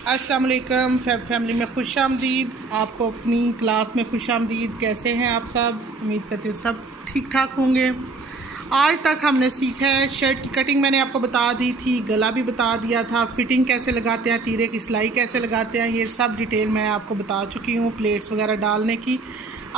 अस्सलाम वालेकुम फैमिली में खुश आमदीद। आपको अपनी क्लास में खुश आमदीद। कैसे हैं आप सब? उम्मीद करती हूँ सब ठीक ठाक होंगे। आज तक हमने सीखा है शर्ट की कटिंग मैंने आपको बता दी थी, गला भी बता दिया था, फिटिंग कैसे लगाते हैं, तीरे की सिलाई कैसे लगाते हैं, ये सब डिटेल मैं आपको बता चुकी हूँ, प्लेट्स वगैरह डालने की।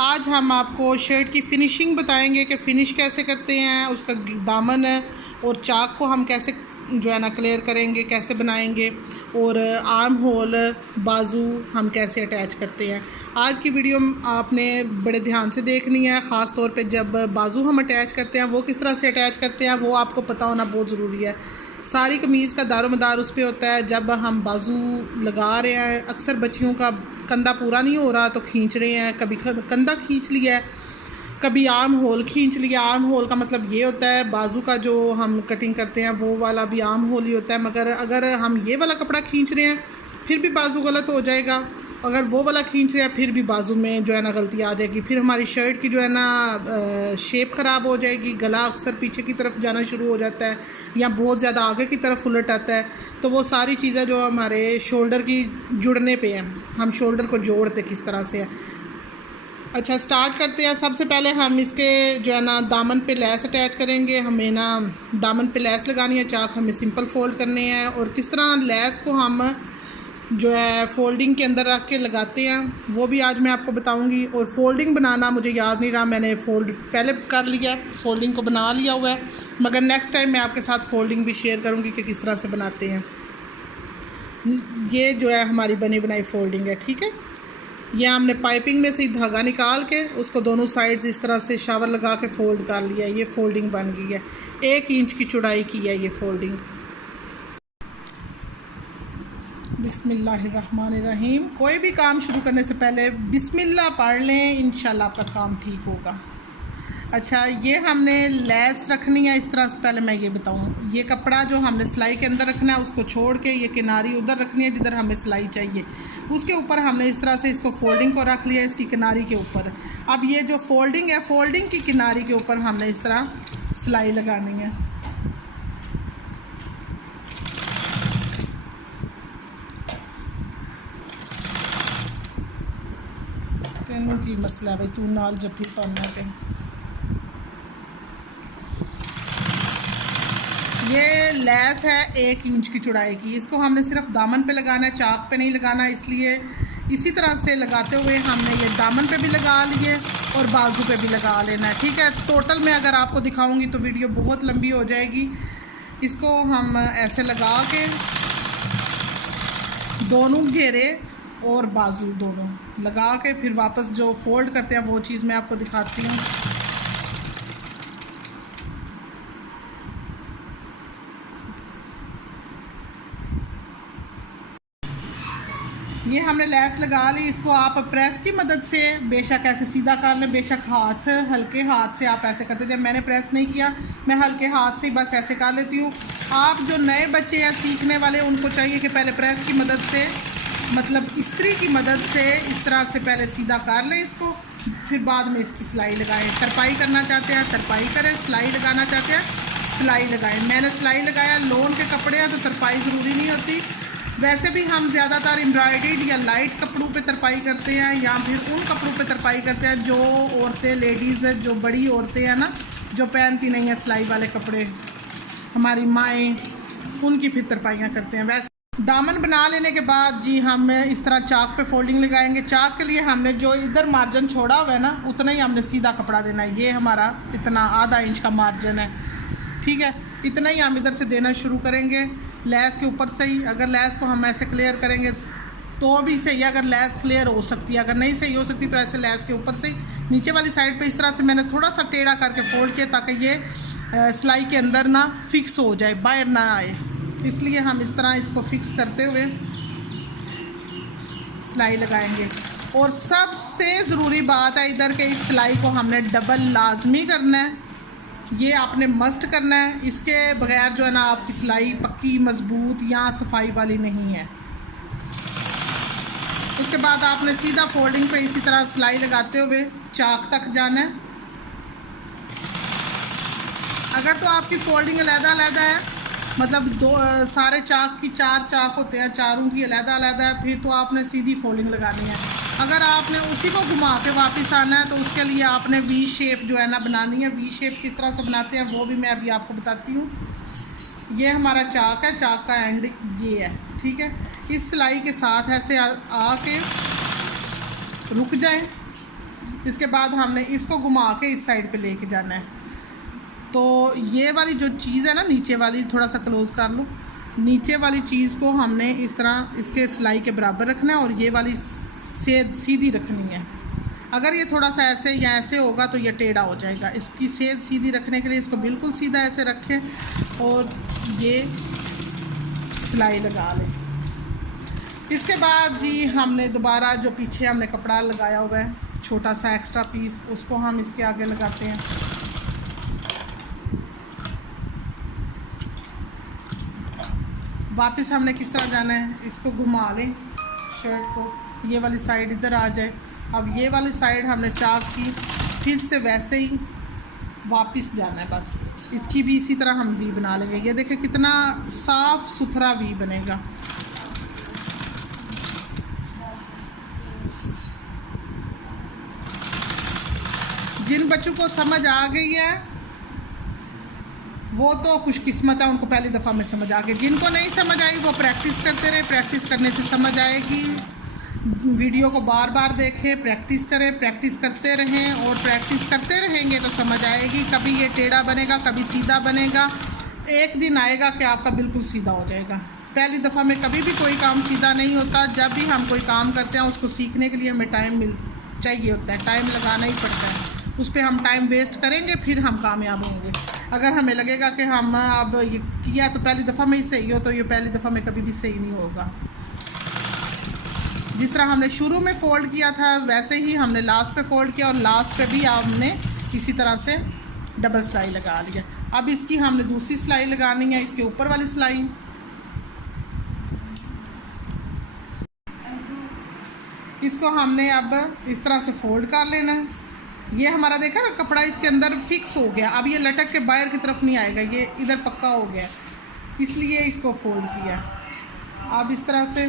आज हम आपको शर्ट की फ़िनिशिंग बताएंगे कि फ़िनिश कैसे करते हैं, उसका दामन और चाक को हम कैसे जो है ना क्लियर करेंगे, कैसे बनाएंगे, और आर्म होल बाजू हम कैसे अटैच करते हैं। आज की वीडियो आपने बड़े ध्यान से देखनी है, ख़ास तौर पे जब बाजू हम अटैच करते हैं वो किस तरह से अटैच करते हैं वो आपको पता होना बहुत ज़रूरी है। सारी कमीज़ का दारोमदार उस पर होता है। जब हम बाजू लगा रहे हैं, अक्सर बच्चियों का कंधा पूरा नहीं हो रहा तो खींच रहे हैं, कभी कंधा खींच लिया है, कभी आर्म होल खींच लिया। आर्म होल का मतलब ये होता है बाजू का जो हम कटिंग करते हैं वो वाला भी आर्म होल ही होता है, मगर अगर हम ये वाला कपड़ा खींच रहे हैं फिर भी बाजू गलत हो जाएगा, अगर वो वाला खींच रहे हैं फिर भी बाजू में जो है ना गलती आ जाएगी, फिर हमारी शर्ट की जो है ना शेप ख़राब हो जाएगी, गला अक्सर पीछे की तरफ जाना शुरू हो जाता है या बहुत ज़्यादा आगे की तरफ उलट आता है। तो वो सारी चीज़ें जो हमारे शोल्डर की जुड़ने पे हैं, हम शोल्डर को जोड़ते किस तरह से है। अच्छा, स्टार्ट करते हैं। सबसे पहले हम इसके जो है ना दामन पे लेस अटैच करेंगे। हमें ना दामन पे लेस लगानी है, चाक हमें सिंपल फोल्ड करने हैं, और किस तरह लेस को हम जो है फोल्डिंग के अंदर रख के लगाते हैं वो भी आज मैं आपको बताऊंगी। और फोल्डिंग बनाना मुझे याद नहीं रहा, मैंने फोल्ड पहले कर लिया, फोल्डिंग को बना लिया हुआ है, मगर नेक्स्ट टाइम मैं आपके साथ फोल्डिंग भी शेयर करूँगी कि किस तरह से बनाते हैं। ये जो है हमारी बनी बनाई फोल्डिंग है, ठीक है। यह हमने पाइपिंग में से धागा निकाल के उसको दोनों साइड्स इस तरह से शावर लगा के फोल्ड कर लिया। ये फोल्डिंग बन गई है, 1 इंच की चौड़ाई की है ये फोल्डिंग। बिस्मिल्लाहिर्रहमानिर्रहीम। कोई भी काम शुरू करने से पहले बिस्मिल्लाह पढ़ लें, इंशाल्लाह आपका काम ठीक होगा। अच्छा, ये हमने लेस रखनी है इस तरह से। पहले मैं ये बताऊँ, ये कपड़ा जो हमने सिलाई के अंदर रखना है उसको छोड़ के ये किनारी उधर रखनी है जिधर हमें सिलाई चाहिए, उसके ऊपर हमने इस तरह से इसको फोल्डिंग को रख लिया इसकी किनारी के ऊपर। अब ये जो फोल्डिंग है, फोल्डिंग की किनारी के ऊपर हमने इस तरह सिलाई लगानी है। तेनों की मसला भाई, तू नाल जफी पाना पे। ये लेस है 1 इंच की चौड़ाई की, इसको हमने सिर्फ दामन पे लगाना है, चाक पे नहीं लगाना, इसलिए इसी तरह से लगाते हुए हमने ये दामन पे भी लगा लिए और बाजू पे भी लगा लेना है, ठीक है। टोटल में अगर आपको दिखाऊंगी तो वीडियो बहुत लंबी हो जाएगी। इसको हम ऐसे लगा के दोनों घेरे और बाजू दोनों लगा के फिर वापस जो फोल्ड करते हैं वो चीज़ मैं आपको दिखाती हूँ। ये हमने लेस लगा ली, इसको आप प्रेस की मदद से बेशक ऐसे सीधा कर लें, बेशक हाथ हल्के हाथ से आप ऐसे करते। जब मैंने प्रेस नहीं किया, मैं हल्के हाथ से बस ऐसे कर लेती हूँ। आप जो नए बच्चे हैं सीखने वाले, उनको चाहिए कि पहले प्रेस की मदद से, मतलब इस्त्री की मदद से इस तरह से पहले सीधा कर लें इसको, फिर बाद में इसकी सिलाई लगाएं। तरपाई करना चाहते हैं तरपाई करें, सिलाई लगाना चाहते हैं सिलाई लगाएं। मैंने सिलाई लगाया, लोन के कपड़े हैं तो तरपाई ज़रूरी नहीं होती। वैसे भी हम ज़्यादातर एम्ब्रॉयडर्ड या लाइट कपड़ों पे तरपाई करते हैं, या फिर उन कपड़ों पे तरपाई करते हैं जो औरतें, लेडीज़, जो बड़ी औरतें हैं ना, जो पहनती नहीं है सिलाई वाले कपड़े, हमारी माएँ, उनकी फिर तरपाइयाँ करते हैं। वैसे दामन बना लेने के बाद जी हम इस तरह चाक पे फोल्डिंग लगाएंगे। चाक के लिए हमने जो इधर मार्जिन छोड़ा हुआ है ना, उतना ही हमने सीधा कपड़ा देना है। ये हमारा इतना आधा इंच का मार्जिन है, ठीक है। इतना ही हम इधर से देना शुरू करेंगे लेस के ऊपर से ही। अगर लेस को हम ऐसे क्लियर करेंगे तो भी सही है, अगर लेस क्लियर हो सकती है, अगर नहीं सही हो सकती तो ऐसे लेस के ऊपर से ही नीचे वाली साइड पे इस तरह से मैंने थोड़ा सा टेढ़ा करके फोल्ड किया ताकि ये सिलाई के अंदर ना फिक्स हो जाए, बाहर ना आए, इसलिए हम इस तरह इसको फिक्स करते हुए सिलाई लगाएंगे। और सबसे ज़रूरी बात है इधर के, इस सिलाई को हमने डबल लाजमी करना है, ये आपने मस्ट करना है। इसके बगैर जो है ना आपकी सिलाई पक्की, मजबूत या सफाई वाली नहीं है। उसके बाद आपने सीधा फोल्डिंग पे इसी तरह सिलाई लगाते हुए चाक तक जाना है। अगर तो आपकी फोल्डिंग अलग-अलग है मतलब सारे चाक की 4 चाक होते हैं, चारों की अलग अलग है, फिर तो आपने सीधी फोल्डिंग लगानी है। अगर आपने उसी को घुमा के वापस आना है तो उसके लिए आपने वी शेप जो है ना बनानी है। वी शेप किस तरह से बनाते हैं वो भी मैं अभी आपको बताती हूँ। ये हमारा चाक है, चाक का एंड ये है, ठीक है। इस सिलाई के साथ ऐसे आके रुक जाए। इसके बाद हमने इसको घुमा के इस साइड पे लेके जाना है। तो ये वाली जो चीज़ है ना, नीचे वाली, थोड़ा सा क्लोज कर लो, नीचे वाली चीज़ को हमने इस तरह इसके सिलाई के बराबर रखना है और ये वाली सीधी रखनी है। अगर ये थोड़ा सा ऐसे या ऐसे होगा तो ये टेढ़ा हो जाएगा। इसकी सेध सीधी रखने के लिए इसको बिल्कुल सीधा ऐसे रखें और ये सिलाई लगा लें। इसके बाद जी हमने दोबारा जो पीछे हमने कपड़ा लगाया हुआ है, छोटा सा एक्स्ट्रा पीस, उसको हम इसके आगे लगाते हैं। वापस हमने किस तरह जाना है, इसको घुमा लें शर्ट को, ये वाली साइड इधर आ जाए। अब ये वाली साइड हमने चाक की फिर से वैसे ही वापस जाना है, बस इसकी भी इसी तरह हम वी बना लेंगे। ये देखें कितना साफ सुथरा वी बनेगा। जिन बच्चों को समझ आ गई है वो तो खुशकिस्मत है, उनको पहली दफ़ा में समझ आ गई। जिनको नहीं समझ आई वो प्रैक्टिस करते रहे, प्रैक्टिस करने से समझ आएगी। वीडियो को बार बार देखें, प्रैक्टिस करें, प्रैक्टिस करते रहें और प्रैक्टिस करते रहेंगे तो समझ आएगी। कभी ये टेढ़ा बनेगा, कभी सीधा बनेगा, एक दिन आएगा कि आपका बिल्कुल सीधा हो जाएगा। पहली दफ़ा में कभी भी कोई काम सीधा नहीं होता। जब भी हम कोई काम करते हैं उसको सीखने के लिए हमें टाइम चाहिए होता है, टाइम लगाना ही पड़ता है। उस पर हम टाइम वेस्ट करेंगे फिर हम कामयाब होंगे। अगर हमें लगेगा कि हम अब ये किया तो पहली दफ़ा में ही सही हो, तो ये पहली दफ़ा में कभी भी सही नहीं होगा। जिस तरह हमने शुरू में फ़ोल्ड किया था वैसे ही हमने लास्ट पे फ़ोल्ड किया और लास्ट पे भी हमने इसी तरह से डबल सिलाई लगा लिया। अब इसकी हमने दूसरी सिलाई लगानी है, इसके ऊपर वाली सिलाई। इसको हमने अब इस तरह से फ़ोल्ड कर लेना है। ये हमारा देखा ना कपड़ा इसके अंदर फिक्स हो गया, अब ये लटक के बाहर की तरफ नहीं आएगा, ये इधर पक्का हो गया, इसलिए इसको फोल्ड किया। अब इस तरह से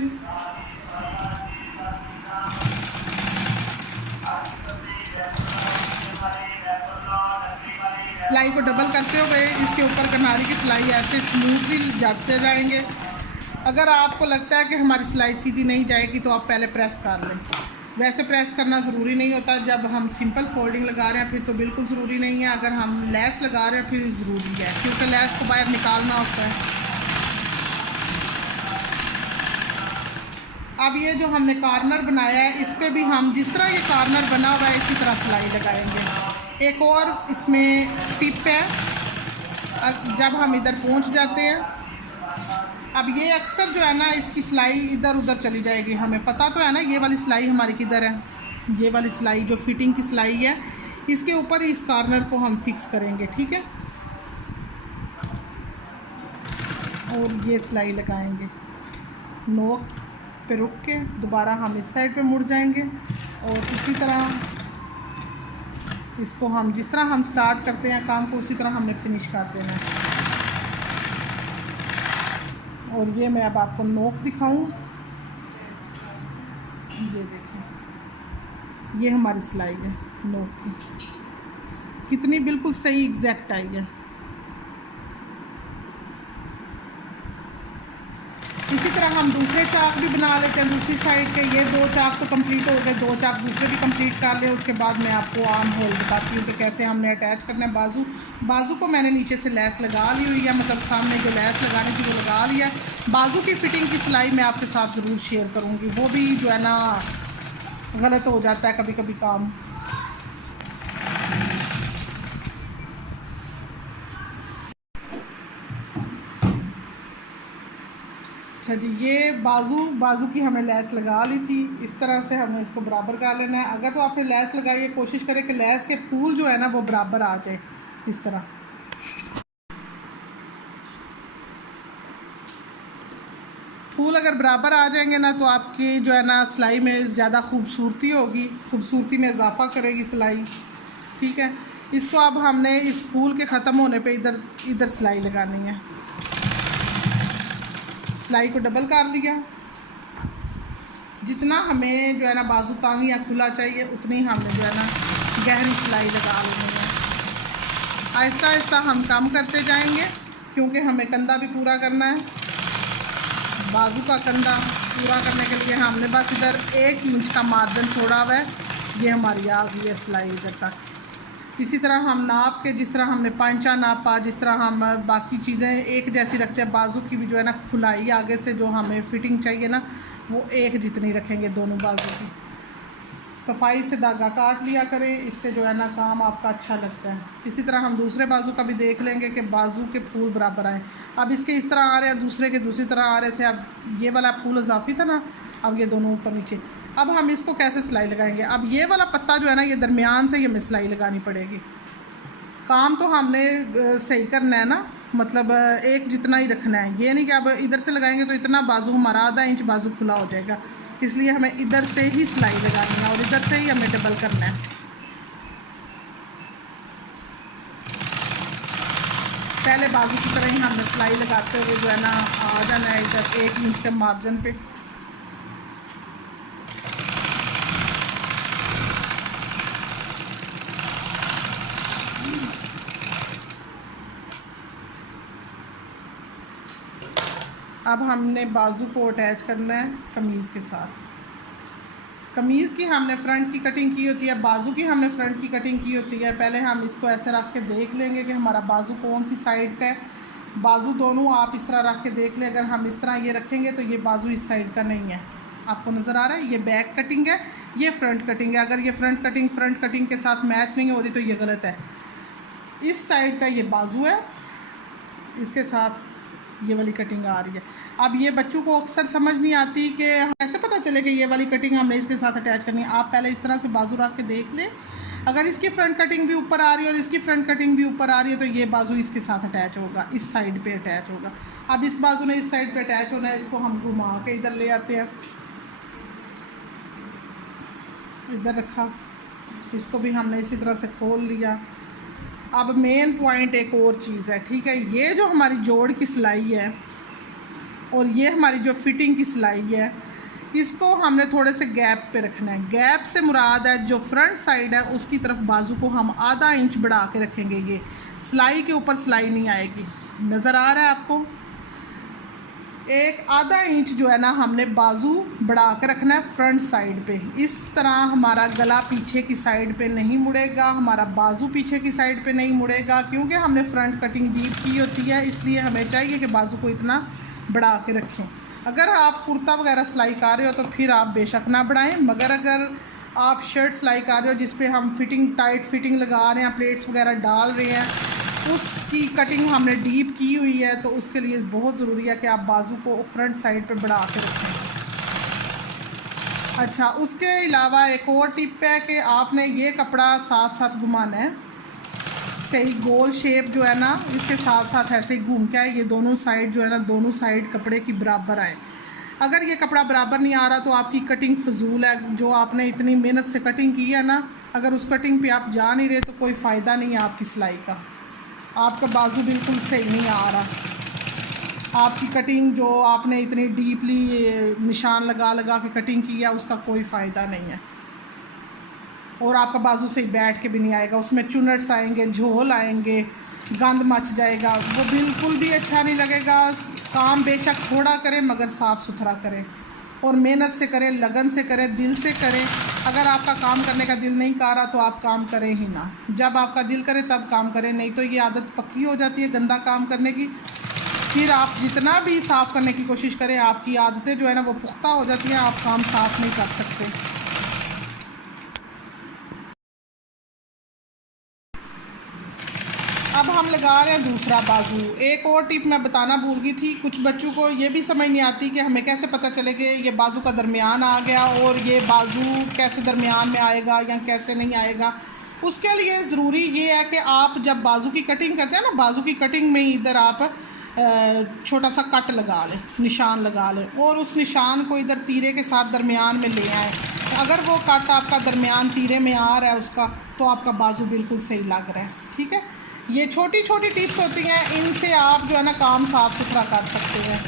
सिलाई को डबल करते हुए इसके ऊपर किनारी की सिलाई ऐसे स्मूथली जाते जाएंगे। अगर आपको लगता है कि हमारी सिलाई सीधी नहीं जाएगी तो आप पहले प्रेस कर लें। वैसे प्रेस करना ज़रूरी नहीं होता, जब हम सिंपल फोल्डिंग लगा रहे हैं फिर तो बिल्कुल ज़रूरी नहीं है। अगर हम लेस लगा रहे हैं फिर ज़रूरी है, क्योंकि लेस को बाहर निकालना होता है। अब ये जो हमने कॉर्नर बनाया है इस पर भी हम जिस तरह ये कॉर्नर बना हुआ है इसी तरह सिलाई लगाएंगे। एक और इसमें टिप है, जब हम इधर पहुंच जाते हैं, अब ये अक्सर जो है ना इसकी सिलाई इधर उधर चली जाएगी, हमें पता तो है ना ये वाली सिलाई हमारी किधर है। ये वाली सिलाई जो फिटिंग की सिलाई है इसके ऊपर इस कॉर्नर को हम फिक्स करेंगे, ठीक है। और ये सिलाई लगाएंगे, नोक पे रुक के दोबारा हम इस साइड पे मुड़ जाएंगे और इसी तरह इसको हम जिस तरह हम स्टार्ट करते हैं काम को उसी तरह हमने फिनिश कर देना है। और ये मैं अब आपको नोक दिखाऊं, ये देखिए ये हमारी सिलाई है नोक की, कितनी बिल्कुल सही एग्जैक्ट आई है। इसी तरह हम दूसरे चाक भी बना लेते हैं दूसरी साइड के। ये 2 चाक तो कंप्लीट हो गए, 2 चाक दूसरे भी कंप्लीट कर ले। उसके बाद मैं आपको आर्म होल बताती हूँ कि कैसे हमने अटैच करना है। बाजू को मैंने नीचे से लेस लगा ली हुई है, मतलब सामने जो लेस लगानी थी वो लगा लिया। बाजू की फिटिंग की सिलाई मैं आपके साथ ज़रूर शेयर करूँगी, वो भी जो है ना गलत हो जाता है कभी कभी काम। अच्छा जी, ये बाजू की हमने लेस लगा ली थी, इस तरह से हमने इसको बराबर कर लेना है। अगर तो आपने लेस लगाई है कोशिश करें कि लेस के फूल जो है ना वो बराबर आ जाए, इस तरह। फूल अगर बराबर आ जाएंगे ना तो आपकी जो है ना सिलाई में ज़्यादा खूबसूरती होगी, खूबसूरती में इजाफा करेगी सिलाई, ठीक है। इसको अब हमने इस फूल के ख़त्म होने पे इधर सिलाई लगानी है। सिलाई को डबल कर लिया। जितना हमें जो है ना बाजू तंग या खुला चाहिए उतनी हमने जो है ना गहरी सिलाई लगा लेनी है। आहिस्ता आहिस्ता हम कम करते जाएंगे क्योंकि हमें कंधा भी पूरा करना है। बाजू का कंधा पूरा करने के लिए हमने बस इधर 1 इंच का मार्जिन छोड़ा हुआ है। ये हमारी आ गई है सिलाई इधर तक। इसी तरह हम नाप के, जिस तरह हमने पांचा नापा, जिस तरह हम बाकी चीज़ें एक जैसी रखते हैं, बाजू की भी जो है ना खुलाई आगे से जो हमें फिटिंग चाहिए ना वो एक जितनी रखेंगे दोनों बाजू की। सफाई से धागा काट लिया करें, इससे जो है ना काम आपका अच्छा लगता है। इसी तरह हम दूसरे बाजू का भी देख लेंगे कि बाजू के फूल बराबर आए। अब इसके इस तरह आ रहे हैं, दूसरे के दूसरी तरह आ रहे थे। अब ये वाला फूल इजाफी था ना, अब ये दोनों ऊपर नीचे। अब हम इसको कैसे सिलाई लगाएंगे? अब ये वाला पत्ता जो है ना ये दरमियान से ये हमें सिलाई लगानी पड़ेगी। काम तो हमने सही करना है ना, मतलब एक जितना ही रखना है। ये नहीं कि अब इधर से लगाएंगे तो इतना बाजू हमारा आधा इंच बाजू खुला हो जाएगा, इसलिए हमें इधर से ही सिलाई लगानी है और इधर से ही हमें डबल करना है। पहले बाजू की तरह ही हमने सिलाई लगाते हुए जो है ना आ जाना है इधर 1 इंच के मार्जिन पे। अब हमने बाजू को अटैच करना है कमीज़ के साथ। कमीज़ की हमने फ्रंट की कटिंग की होती है, बाजू की हमने फ्रंट की कटिंग की होती है। पहले हम इसको ऐसे रख के देख लेंगे कि हमारा बाजू कौन सी साइड का है। बाजू दोनों आप इस तरह रख के देख लें। अगर हम इस तरह ये रखेंगे तो ये बाजू इस साइड का नहीं है, आपको नज़र आ रहा है। ये बैक कटिंग है, ये फ्रंट कटिंग है। अगर ये फ्रंट कटिंग के साथ मैच नहीं हो रही तो ये गलत है। इस साइड का ये बाजू है, इसके साथ ये वाली कटिंग आ रही है। अब ये बच्चों को अक्सर समझ नहीं आती कि कैसे पता चले कि ये वाली कटिंग हमने इसके साथ अटैच करनी है। आप पहले इस तरह से बाजू रख के देख लें। अगर इसकी फ्रंट कटिंग भी ऊपर आ रही है और इसकी फ्रंट कटिंग भी ऊपर आ रही है तो ये बाजू इसके साथ अटैच होगा, इस साइड पे अटैच होगा। अब इस बाजू ने इस साइड पे अटैच होना है, इसको हम घुमा के इधर ले आते हैं। इधर रखा, इसको भी हमने इसी तरह से खोल लिया। अब मेन पॉइंट एक और चीज़ है, ठीक है। ये जो हमारी जोड़ की सिलाई है और ये हमारी जो फिटिंग की सिलाई है, इसको हमने थोड़े से गैप पे रखना है। गैप से मुराद है जो फ्रंट साइड है उसकी तरफ बाजू को हम आधा इंच बढ़ा के रखेंगे। ये सिलाई के ऊपर सिलाई नहीं आएगी, नज़र आ रहा है आपको। एक आधा इंच जो है ना हमने बाजू बढ़ा के रखना है फ्रंट साइड पे। इस तरह हमारा गला पीछे की साइड पे नहीं मुड़ेगा, हमारा बाजू पीछे की साइड पे नहीं मुड़ेगा, क्योंकि हमने फ्रंट कटिंग डीप की होती है। इसलिए हमें चाहिए कि बाजू को इतना बढ़ा के रखें। अगर आप कुर्ता वगैरह सिलाई कर रहे हो तो फिर आप बेशक ना बढ़ाएं, मगर अगर आप शर्ट सिलाई कर रहे हो जिस पे हम फिटिंग टाइट फिटिंग लगा रहे हैं, प्लेट्स वगैरह डाल रहे हैं, उसकी कटिंग हमने डीप की हुई है, तो उसके लिए बहुत ज़रूरी है कि आप बाजू को फ्रंट साइड पे बढ़ा के रखें। अच्छा, उसके अलावा एक और टिप है कि आपने ये कपड़ा साथ साथ घुमाना है। सही गोल शेप जो है ना इसके साथ साथ ऐसे ही घूम के आए, ये दोनों साइड जो है ना दोनों साइड कपड़े की बराबर आए। अगर ये कपड़ा बराबर नहीं आ रहा तो आपकी कटिंग फजूल है। जो आपने इतनी मेहनत से कटिंग की है ना, अगर उस कटिंग पे आप जा नहीं रहे तो कोई फ़ायदा नहीं है आपकी सिलाई का। आपका बाजू बिल्कुल सही नहीं आ रहा। आपकी कटिंग जो आपने इतनी डीपली निशान लगा लगा के कटिंग की है उसका कोई फ़ायदा नहीं है, और आपका बाजू सही बैठ के भी नहीं आएगा। उसमें चुनट्स आएंगे, झोल आएंगे, गंद मच जाएगा, वो बिल्कुल भी अच्छा नहीं लगेगा। काम बेशक थोड़ा करें मगर साफ़ सुथरा करें और मेहनत से करें, लगन से करें, दिल से करें। अगर आपका काम करने का दिल नहीं कर रहा तो आप काम करें ही ना। जब आपका दिल करे तब काम करें, नहीं तो ये आदत पक्की हो जाती है गंदा काम करने की। फिर आप जितना भी साफ़ करने की कोशिश करें, आपकी आदतें जो है ना वो पुख्ता हो जाती हैं, आप काम साफ़ नहीं कर सकते। अब हम लगा रहे हैं दूसरा बाजू। एक और टिप मैं बताना भूल गई थी, कुछ बच्चों को ये भी समझ नहीं आती कि हमें कैसे पता चले कि ये बाजू का दरमियान आ गया और ये बाजू कैसे दरमियान में आएगा या कैसे नहीं आएगा। उसके लिए ज़रूरी ये है कि आप जब बाजू की कटिंग करते हैं ना, बाजू की कटिंग में इधर आप छोटा सा कट लगा लें, निशान लगा लें, और उस निशान को इधर तीरे के साथ दरमियान में ले आएँ। अगर वो कट आपका दरमियान तीरे में आ रहा है उसका, तो आपका बाजू बिल्कुल सही लग रहा है। ठीक है, ये छोटी छोटी टिप्स होती हैं, इनसे आप जो है ना काम साफ़ सुथरा कर सकते हैं।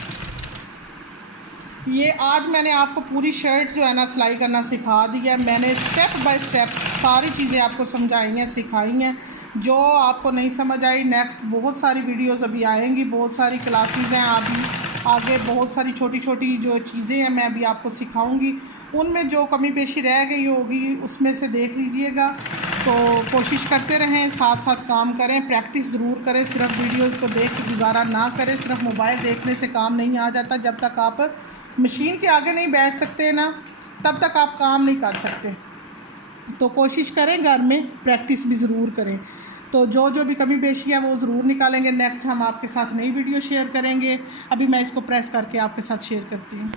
ये आज मैंने आपको पूरी शर्ट जो है ना सिलाई करना सिखा दी है। मैंने स्टेप बाय स्टेप सारी चीज़ें आपको समझाई हैं, सिखाई हैं। जो आपको नहीं समझ आई, नेक्स्ट बहुत सारी वीडियोस अभी आएंगी, बहुत सारी क्लासेस हैं अभी आगे, बहुत सारी छोटी छोटी जो चीज़ें हैं मैं अभी आपको सिखाऊंगी। उनमें जो कमी पेशी रह गई होगी उसमें से देख लीजिएगा। तो कोशिश करते रहें, साथ साथ काम करें, प्रैक्टिस ज़रूर करें। सिर्फ वीडियोस को देख के गुजारा ना करें। सिर्फ मोबाइल देखने से काम नहीं आ जाता। जब तक आप मशीन के आगे नहीं बैठ सकते ना, तब तक आप काम नहीं कर सकते। तो कोशिश करें, घर में प्रैक्टिस भी ज़रूर करें। तो जो भी कमी पेशी है वो ज़रूर निकालेंगे। नेक्स्ट हम आपके साथ नई वीडियो शेयर करेंगे। अभी मैं इसको प्रेस करके आपके साथ शेयर करती हूँ।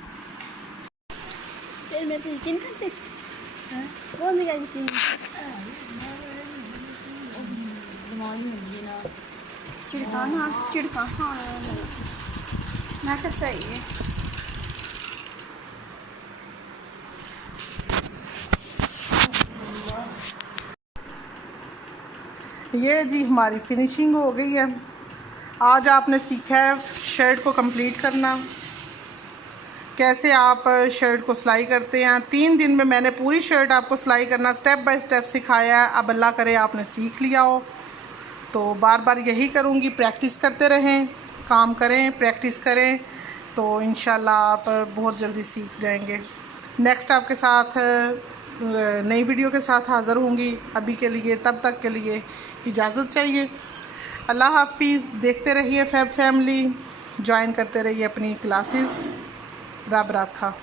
ये जी हमारी फिनिशिंग हो गई है। आज आपने सीखा है शर्ट को कंप्लीट करना, कैसे आप शर्ट को सिलाई करते हैं। 3 दिन में मैंने पूरी शर्ट आपको सिलाई करना स्टेप बाय स्टेप सिखाया है। अब अल्लाह करे आपने सीख लिया हो। तो बार बार यही करूँगी, प्रैक्टिस करते रहें, काम करें, प्रैक्टिस करें, तो इंशाल्लाह आप बहुत जल्दी सीख जाएंगे। नेक्स्ट आपके साथ नई वीडियो के साथ हाज़िर होंगी। अभी के लिए, तब तक के लिए इजाज़त चाहिए। अल्लाह हाफिज़। देखते रहिए फैब फैमिली, ज्वाइन करते रहिए अपनी क्लासेस। रब रखा।